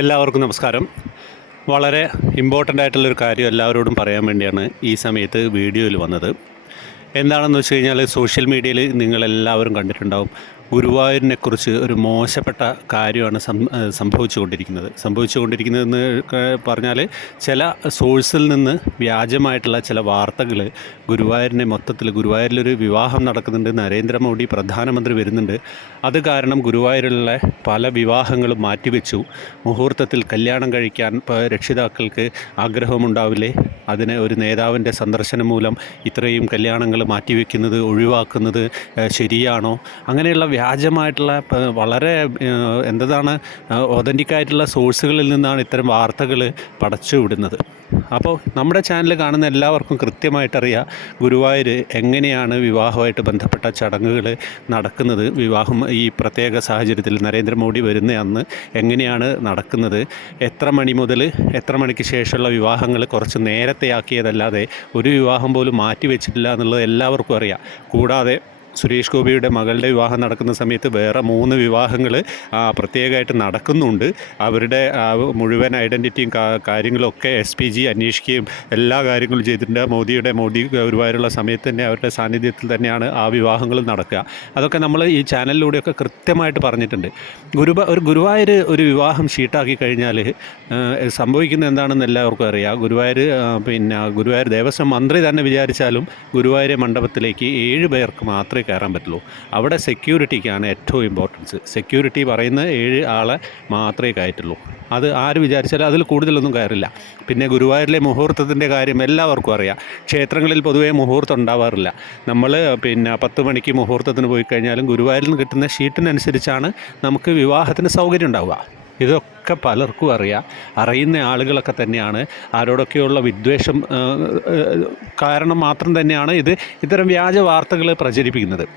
എല്ലാവർക്കും നമസ്കാരം. വളരെ ഇമ്പോർട്ടന്റ് ആയിട്ടുള്ളൊരു കാര്യം എല്ലാവരോടും പറയാൻ വേണ്ടിയാണ് ഈ സമയത്ത് വീഡിയോയിൽ വന്നത്. എന്താണെന്ന് വെച്ച് കഴിഞ്ഞാൽ സോഷ്യൽ മീഡിയയിൽ നിങ്ങളെല്ലാവരും കണ്ടിട്ടുണ്ടാവും. ഗുരുവായൂരിനെക്കുറിച്ച് ഒരു മോശപ്പെട്ട കാര്യമാണ് സംഭവിച്ചുകൊണ്ടിരിക്കുന്നത്. സംഭവിച്ചുകൊണ്ടിരിക്കുന്നതെന്ന് പറഞ്ഞാൽ ചില സോഴ്സിൽ നിന്ന് വ്യാജമായിട്ടുള്ള ചില വാർത്തകൾ ഗുരുവായൂരിനെ മൊത്തത്തിൽ ഗുരുവായൂരിലൊരു വിവാഹം നടക്കുന്നുണ്ട് നരേന്ദ്രമോദി പ്രധാനമന്ത്രി വരുന്നുണ്ട്. അത് കാരണം ഗുരുവായൂരിലുള്ള പല വിവാഹങ്ങളും മാറ്റിവെച്ചു. മുഹൂർത്തത്തിൽ കല്യാണം കഴിക്കാൻ രക്ഷിതാക്കൾക്ക് ആഗ്രഹമുണ്ടാവില്ലേ? അതിന് ഒരു നേതാവിന്റെ സന്ദർശനം മൂലം ഇത്രയും കല്യാണങ്ങൾ മാറ്റിവെക്കുന്നത് ഒഴിവാക്കുന്നത് ശരിയാണോ? അങ്ങനെയുള്ള വ്യാജമായിട്ടുള്ള വളരെ എന്താണ് ഒതന്റിക്കായിട്ടുള്ള സോഴ്സുകളിൽ നിന്നാണ് ഇത്തരം വാർത്തകൾ പടച്ചു വിടുന്നത്. അപ്പോൾ നമ്മുടെ ചാനൽ കാണുന്ന എല്ലാവർക്കും കൃത്യമായിട്ടറിയാം ഗുരുവായൂർ എങ്ങനെയാണ് വിവാഹമായിട്ട് ബന്ധപ്പെട്ട ചടങ്ങുകൾ നടക്കുന്നത്. വിവാഹം ഈ പ്രത്യേക സാഹചര്യത്തിൽ നരേന്ദ്രമോദി വരുന്ന അന്ന് എങ്ങനെയാണ് നടക്കുന്നത്. എത്ര മണി മുതൽ എത്ര മണിക്ക് ശേഷമുള്ള വിവാഹങ്ങൾ കുറച്ച് നേരത്തെ ആക്കിയതല്ലാതെ ഒരു വിവാഹം പോലും മാറ്റി വെച്ചിട്ടില്ല എന്നുള്ളത് എല്ലാവർക്കും അറിയാം. കൂടാതെ സുരേഷ് ഗോപിയുടെ മകളുടെ വിവാഹം നടക്കുന്ന സമയത്ത് വേറെ മൂന്ന് വിവാഹങ്ങൾ പ്രത്യേകമായിട്ട് നടക്കുന്നുണ്ട്. അവരുടെ മുഴുവൻ ഐഡന്റിറ്റിയും കാര്യങ്ങളൊക്കെ എസ് പി ജി അന്വേഷിക്കുകയും എല്ലാ കാര്യങ്ങളും ചെയ്തിട്ടുണ്ട്. മോദിയുടെ മോദി ഗുരുവായൂരുള്ള സമയത്ത് തന്നെ അവരുടെ സാന്നിധ്യത്തിൽ തന്നെയാണ് ആ വിവാഹങ്ങൾ നടക്കുക. അതൊക്കെ നമ്മൾ ഈ ചാനലിലൂടെയൊക്കെ കൃത്യമായിട്ട് പറഞ്ഞിട്ടുണ്ട്. ഗുരുവ ഒരു ഗുരുവായൂർ ഒരു വിവാഹം ഷീട്ടാക്കി കഴിഞ്ഞാൽ സംഭവിക്കുന്നത് എന്താണെന്ന് എല്ലാവർക്കും അറിയാം. ഗുരുവായൂർ പിന്നെ ഗുരുവായൂർ ദേവസ്വം മന്ത്രി തന്നെ വിചാരിച്ചാലും ഗുരുവായൂർ മണ്ഡപത്തിലേക്ക് ഏഴ് പേർക്ക് മാത്രമേ കയറാൻ പറ്റുള്ളൂ. അവിടെ സെക്യൂരിറ്റിക്കാണ് ഏറ്റവും ഇമ്പോർട്ടൻസ് സെക്യൂരിറ്റി പറയുന്ന ഏഴ് ആളെ മാത്രമേ കയറ്റുള്ളൂ അത് ആര് വിചാരിച്ചാലും അതിൽ കൂടുതലൊന്നും കയറില്ല. പിന്നെ ഗുരുവായൂരിലെ മുഹൂർത്തത്തിന്റെ കാര്യം എല്ലാവർക്കും അറിയാം. ക്ഷേത്രങ്ങളിൽ പൊതുവേ മുഹൂർത്തം ഉണ്ടാവാറില്ല. നമ്മൾ പിന്നെ പത്ത് മണിക്ക് മുഹൂർത്തത്തിന് പോയി കഴിഞ്ഞാലും ഗുരുവായൂരിൽ നിന്ന് കിട്ടുന്ന ഷീറ്റിനനുസരിച്ചാണ് നമുക്ക് വിവാഹത്തിന് സൗകര്യം ഉണ്ടാവുക. ഇതൊക്കെ പലർക്കും അറിയാം. അറിയുന്ന ആളുകളൊക്കെ തന്നെയാണ്. ആരോടൊക്കെയുള്ള വിദ്വേഷം കാരണം മാത്രം തന്നെയാണ് ഇത് ഇത്തരം വ്യാജ വാർത്തകൾ പ്രചരിപ്പിക്കുന്നത്.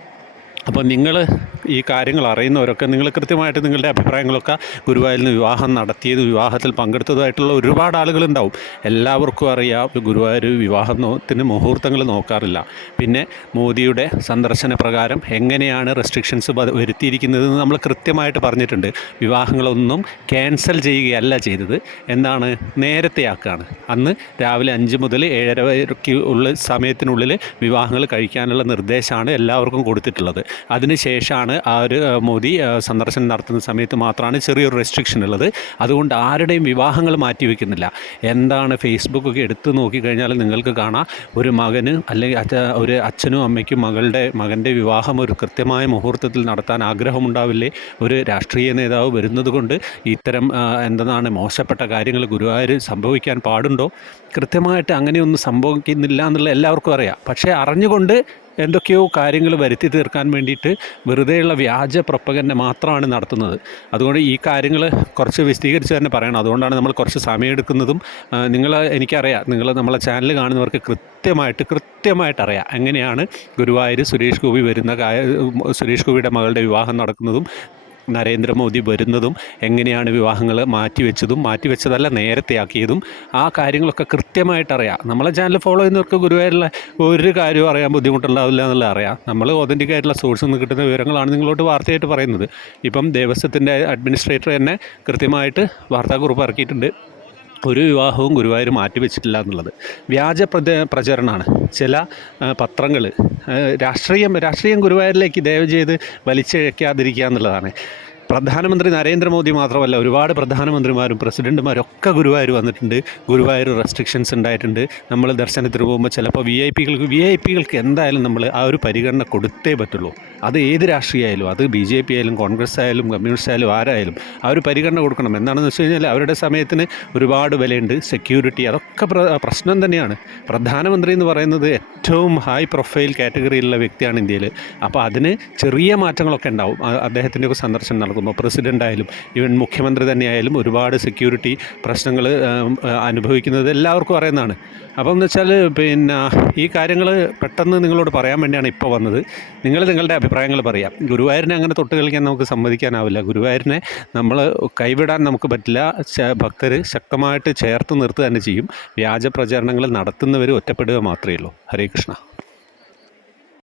അപ്പോൾ നിങ്ങൾ ഈ കാര്യങ്ങൾ അറിയുന്നവരൊക്കെ നിങ്ങൾ കൃത്യമായിട്ട് നിങ്ങളുടെ അഭിപ്രായങ്ങളൊക്കെ ഗുരുവായൂരിൽ നിന്ന് വിവാഹം നടത്തിയത് വിവാഹത്തിൽ പങ്കെടുത്തതായിട്ടുള്ള ഒരുപാട് ആളുകളുണ്ടാവും. എല്ലാവർക്കും അറിയാം ഗുരുവായൂർ വിവാഹത്തിന് മുഹൂർത്തങ്ങൾ നോക്കാറില്ല. പിന്നെ മോദിയുടെ സന്ദർശന പ്രകാരം എങ്ങനെയാണ് റെസ്ട്രിക്ഷൻസ് വരുത്തിയിരിക്കുന്നതെന്ന് നമ്മൾ കൃത്യമായിട്ട് പറഞ്ഞിട്ടുണ്ട്. വിവാഹങ്ങളൊന്നും ക്യാൻസൽ ചെയ്യുകയല്ല ചെയ്തത്. എന്താണ്? നേരത്തെയാക്കുകയാണ് അന്ന് രാവിലെ അഞ്ച് മുതൽ ഏഴര വരയ്ക്ക് ഉള്ള സമയത്തിനുള്ളിൽ വിവാഹങ്ങൾ കഴിക്കാനുള്ള നിർദ്ദേശമാണ് എല്ലാവർക്കും കൊടുത്തിട്ടുള്ളത്. അതിനുശേഷമാണ് ആ ഒരു മോദി സന്ദർശനം നടത്തുന്ന സമയത്ത് മാത്രമാണ് ചെറിയൊരു റെസ്ട്രിക്ഷൻ ഉള്ളത്. അതുകൊണ്ട് ആരുടെയും വിവാഹങ്ങൾ മാറ്റിവെക്കുന്നില്ല എന്താണ് ഫേസ്ബുക്കൊക്കെ എടുത്തു നോക്കിക്കഴിഞ്ഞാൽ നിങ്ങൾക്ക് കാണാം. ഒരു മകന് അല്ലെങ്കിൽ ഒരു അച്ഛനും അമ്മയ്ക്കും മകളുടെ മകന്റെ വിവാഹം ഒരു കൃത്യമായ മുഹൂർത്തത്തിൽ നടത്താൻ ആഗ്രഹമുണ്ടാവില്ലേ? ഒരു രാഷ്ട്രീയ നേതാവ് വരുന്നത് കൊണ്ട് ഇത്തരം എന്താണ് മോശപ്പെട്ട കാര്യങ്ങൾ ഗുരുവായൂർ സംഭവിക്കാൻ പാടുണ്ടോ? കൃത്യമായിട്ട് അങ്ങനെയൊന്നും സംഭവിക്കുന്നില്ല എന്നുള്ള എല്ലാവർക്കും അറിയാം. പക്ഷേ അറിഞ്ഞുകൊണ്ട് എന്തൊക്കെയോ കാര്യങ്ങൾ വരുത്തി തീർക്കാൻ വേണ്ടിയിട്ട് വെറുതെയുള്ള വ്യാജ പ്രപ്പകന്നെ മാത്രമാണ് നടത്തുന്നത്. അതുകൊണ്ട് ഈ കാര്യങ്ങൾ കുറച്ച് വിശദീകരിച്ച് തന്നെ പറയണം. അതുകൊണ്ടാണ് നമ്മൾ കുറച്ച് സമയം എടുക്കുന്നതും നിങ്ങൾ എനിക്കറിയാം. നിങ്ങൾ നമ്മളെ ചാനൽ കാണുന്നവർക്ക് കൃത്യമായിട്ട് കൃത്യമായിട്ട് അറിയാം. എങ്ങനെയാണ് ഗുരുവായൂർ സുരേഷ് ഗോപി വരുന്ന സുരേഷ് ഗോപിയുടെ മകളുടെ വിവാഹം നടക്കുന്നതും നരേന്ദ്രമോദി വരുന്നതും എങ്ങനെയാണ് വിവാഹങ്ങൾ മാറ്റിവെച്ചതും മാറ്റിവെച്ചതല്ല നേരത്തെയാക്കിയതും ആ കാര്യങ്ങളൊക്കെ കൃത്യമായിട്ട് അറിയാം നമ്മളെ ചാനൽ ഫോളോ ചെയ്യുന്നവർക്ക് ഗുരുവായൂരിലെ ഒരു കാര്യവും അറിയാൻ ബുദ്ധിമുട്ടുണ്ടാവില്ല എന്നുള്ള അറിയാം. നമ്മൾ ഒതന്റിക് ആയിട്ടുള്ള സോഴ്സിൽ നിന്ന് കിട്ടുന്ന വിവരങ്ങളാണ് നിങ്ങളോട് വാർത്തയായിട്ട് പറയുന്നത്. ഇപ്പം ദേവസ്വത്തിന്റെ അഡ്മിനിസ്ട്രേറ്റർ തന്നെ കൃത്യമായിട്ട് വാർത്താക്കുറിപ്പ് ഇറക്കിയിട്ടുണ്ട്. ഒരു വിവാഹവും ഗുരുവായൂർ മാറ്റിവെച്ചിട്ടില്ല എന്നുള്ളത്. വ്യാജ പ്രച പ്രചരണമാണ് ചില പത്രങ്ങൾ രാഷ്ട്രീയം രാഷ്ട്രീയം ഗുരുവായൂരിലേക്ക് ദയവ് ചെയ്ത് വലിച്ചിഴക്കാതിരിക്കുക എന്നുള്ളതാണ്. പ്രധാനമന്ത്രി നരേന്ദ്രമോദി മാത്രമല്ല ഒരുപാട് പ്രധാനമന്ത്രിമാരും പ്രസിഡന്റുമാരും ഒക്കെ ഗുരുവായൂർ വന്നിട്ടുണ്ട്. ഗുരുവായൂർ റെസ്ട്രിക്ഷൻസ് ഉണ്ടായിട്ടുണ്ട്. നമ്മൾ ദർശനത്തിന് പോകുമ്പോൾ ചിലപ്പോൾ വി ഐ പികൾക്ക് വി ഐ പികൾക്ക് എന്തായാലും നമ്മൾ ആ ഒരു പരിഗണന കൊടുത്തേ പറ്റുള്ളൂ. അത് ഏത് രാഷ്ട്രീയമായാലും അത് ബി ജെ പി ആയാലും കോൺഗ്രസ് ആയാലും കമ്മ്യൂണിസ്റ്റ് ആയാലും ആരായാലും ആ ഒരു പരിഗണന കൊടുക്കണം. എന്താണെന്ന് വെച്ച് കഴിഞ്ഞാൽ അവരുടെ സമയത്തിന് ഒരുപാട് വിലയുണ്ട് സെക്യൂരിറ്റി അതൊക്കെ പ്രശ്നം തന്നെയാണ്. പ്രധാനമന്ത്രി എന്ന് പറയുന്നത് ഏറ്റവും ഹൈ പ്രൊഫൈൽ കാറ്റഗറിയിലുള്ള വ്യക്തിയാണ് ഇന്ത്യയിൽ അപ്പോൾ അതിന് ചെറിയ മാറ്റങ്ങളൊക്കെ ഉണ്ടാവും. ആ- അദ്ദേഹത്തിന്റെ ഒക്കെ സന്ദർശനം നടക്കുമ്പോൾ പ്രസിഡന്റ് ആയാലും ഈവൻ മുഖ്യമന്ത്രി തന്നെയായാലും ഒരുപാട് സെക്യൂരിറ്റി പ്രശ്നങ്ങൾ അനുഭവിക്കുന്നത് എല്ലാവർക്കും അറിയുന്നതാണ്. അപ്പോൾ എന്ന് വെച്ചാൽ പിന്നെ ഈ കാര്യങ്ങൾ പെട്ടെന്ന് നിങ്ങളോട് പറയാൻ വേണ്ടിയാണ് ഇപ്പോൾ വന്നത്. നിങ്ങൾ നിങ്ങളുടെ അഭിപ്രായങ്ങൾ പറയാം. ഗുരുവായൂരിനെ അങ്ങനെ തൊട്ട് കളിക്കാൻ നമുക്ക് സമ്മതിക്കാനാവില്ല. ഗുരുവായൂരിനെ നമ്മൾ കൈവിടാൻ നമുക്ക് പറ്റില്ല. ഭക്തർ ശക്തമായിട്ട് ചേർത്ത് നിർത്തുക തന്നെ ചെയ്യും. വ്യാജ പ്രചരണങ്ങൾ നടത്തുന്നവർ ഒറ്റപ്പെടുക മാത്രമേ ഉള്ളൂ. ഹരേ കൃഷ്ണ.